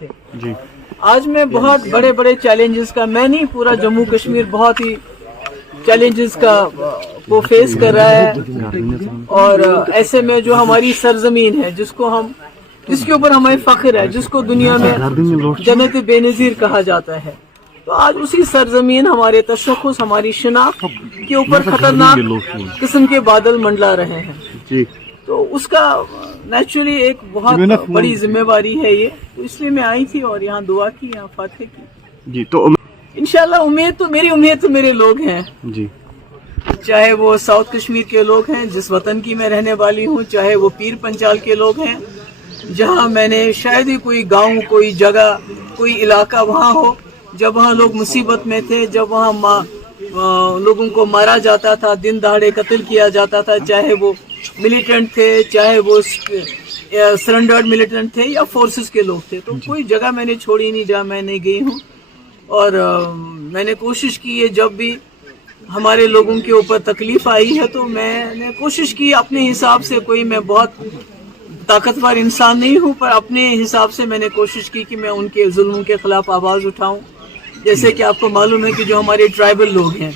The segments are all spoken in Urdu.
تھے. آج میں بہت بڑے بڑے چیلنجز کا، میں نہیں پورا جموں کشمیر بہت ہی چیلنجز کا وہ فیس کر رہا ہے. اور ایسے میں جو ہماری سرزمین ہے، جس کے اوپر ہمیں فخر ہے، جس کو دنیا میں جنت بے نظیر کہا جاتا ہے، تو آج اسی سرزمین ہمارے تشخص، ہماری شناخت کے اوپر خطرناک قسم کے بادل منڈلا رہے ہیں. تو اس کا نیچرلی ایک بہت بڑی ذمہ داری ہے یہ، تو اس لیے میں آئی تھی اور یہاں دعا کی، یہاں فاتح کی. جی تو انشاءاللہ میری امید تو میرے لوگ ہیں، جی، چاہے وہ ساؤتھ کشمیر کے لوگ ہیں جس وطن کی میں رہنے والی ہوں، چاہے وہ پیر پنچال کے لوگ ہیں جہاں میں نے شاید ہی کوئی گاؤں، کوئی جگہ، کوئی علاقہ وہاں ہو جب وہاں لوگ مصیبت میں تھے، جب وہاں لوگوں کو مارا جاتا تھا، دن دہاڑے قتل کیا جاتا تھا، چاہے وہ ملیٹنٹ تھے، چاہے وہ سرنڈرڈ ملیٹنٹ تھے یا فورسز کے لوگ تھے. تو کوئی جگہ میں نے چھوڑی نہیں جہاں میں نہیں گئی ہوں. اور میں نے کوشش کی ہے، جب بھی ہمارے لوگوں کے اوپر تکلیف آئی ہے تو میں نے کوشش کی اپنے حساب سے، کوئی میں بہت طاقتور انسان نہیں ہوں، پر اپنے حساب سے میں نے کوشش کی کہ میں ان کے ظلموں کے خلاف آواز اٹھاؤں. جیسے کہ آپ کو معلوم ہے کہ جو ہمارے ٹرائبل لوگ ہیں،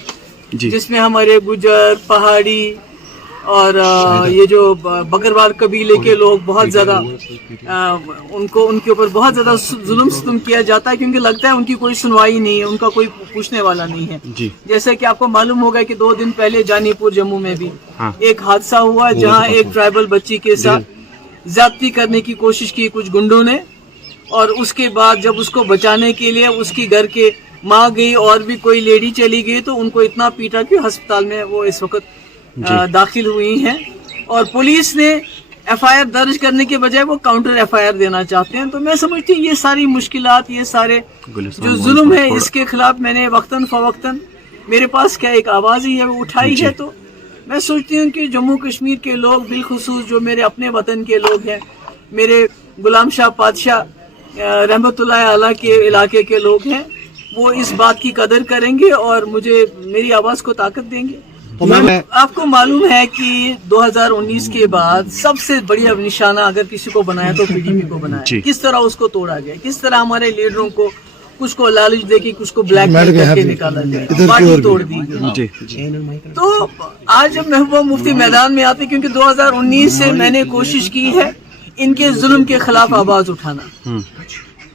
جس میں ہمارے گجر، پہاڑی اور یہ جو بکروال قبیلے کے لوگ بہت زیادہ ان کے اوپر بہت زیادہ ظلم ستم کیا جاتا ہے، کیونکہ لگتا ہے ان کی کوئی سنوائی نہیں ہے، ان کا کوئی پوچھنے والا نہیں ہے. جیسے کہ آپ کو معلوم ہوگا کہ 2 دن پہلے جانی پور جموں میں بھی ایک حادثہ ہوا جہاں ایک ٹرائبل بچی کے ساتھ زیادتی کرنے کی کوشش کی کچھ گنڈوں نے، اور اس کے بعد جب اس کو بچانے کے لیے اس کی گھر کے ماں گئی اور بھی کوئی لیڈی چلی گئی تو ان کو اتنا پیٹا کہ ہسپتال میں وہ اس وقت داخل ہوئی ہیں. اور پولیس نے ایف آئی آر درج کرنے کے بجائے وہ کاؤنٹر ایف آئی آر دینا چاہتے ہیں. تو میں سمجھتی ہوں یہ ساری مشکلات، یہ سارے جو ظلم ہے، اس کے خلاف میں نے وقتاً فوقتاً میرے پاس کیا ایک آواز ہی ہے وہ اٹھائی ہے. تو میں سوچتی ہوں کہ جموں کشمیر کے لوگ، بالخصوص جو میرے اپنے وطن کے لوگ ہیں، میرے غلام شاہ پادشاہ رحمت اللہ علیہ کے علاقے کے لوگ ہیں، وہ اس بات کی قدر کریں گے اور مجھے میری آواز کو طاقت دیں گے. آپ کو معلوم ہے کہ 2019 کے بعد سب سے بڑی نشانہ اگر کسی کو بنایا تو پی ڈی پی کو بنایا. کس طرح اس کو توڑا گیا، کس طرح ہمارے لیڈروں کو کچھ کو لالچ دے کے کچھ کو بلیک میل کر کے نکالا گیا، پارٹی توڑ دی گئی. تو آج جب محبوبہ مفتی میدان میں آتے، کیونکہ 2019 سے میں نے کوشش کی ہے ان کے ظلم کے خلاف آواز اٹھانا،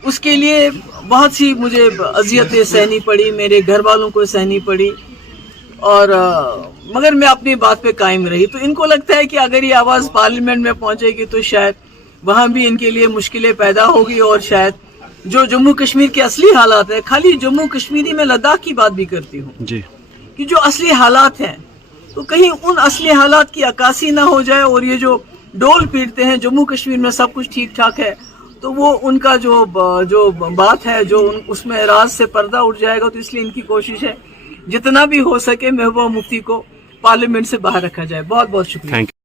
اس کے لیے بہت سی مجھے اذیتیں سہنی پڑی، میرے گھر والوں کو سہنی پڑی، اور مگر میں اپنی بات پہ قائم رہی. تو ان کو لگتا ہے کہ اگر یہ آواز پارلیمنٹ میں پہنچے گی تو شاید وہاں بھی ان کے لیے مشکلیں پیدا ہوگی، اور شاید جو جموں کشمیر کے اصلی حالات ہیں، خالی جموں کشمیری میں لداخ کی بات بھی کرتی ہوں کہ جو اصلی حالات ہیں تو کہیں ان اصلی حالات کی عکاسی نہ ہو جائے، اور یہ جو ڈول پیٹتے ہیں جموں کشمیر میں سب کچھ ٹھیک ٹھاک ہے، تو وہ ان کا جو بات ہے جو اس میں راز سے پردہ اٹھ جائے گا. تو اس لیے ان کی کوشش ہے جتنا بھی ہو سکے محبوبہ مفتی کو پارلیمنٹ سے باہر رکھا جائے. بہت بہت شکریہ.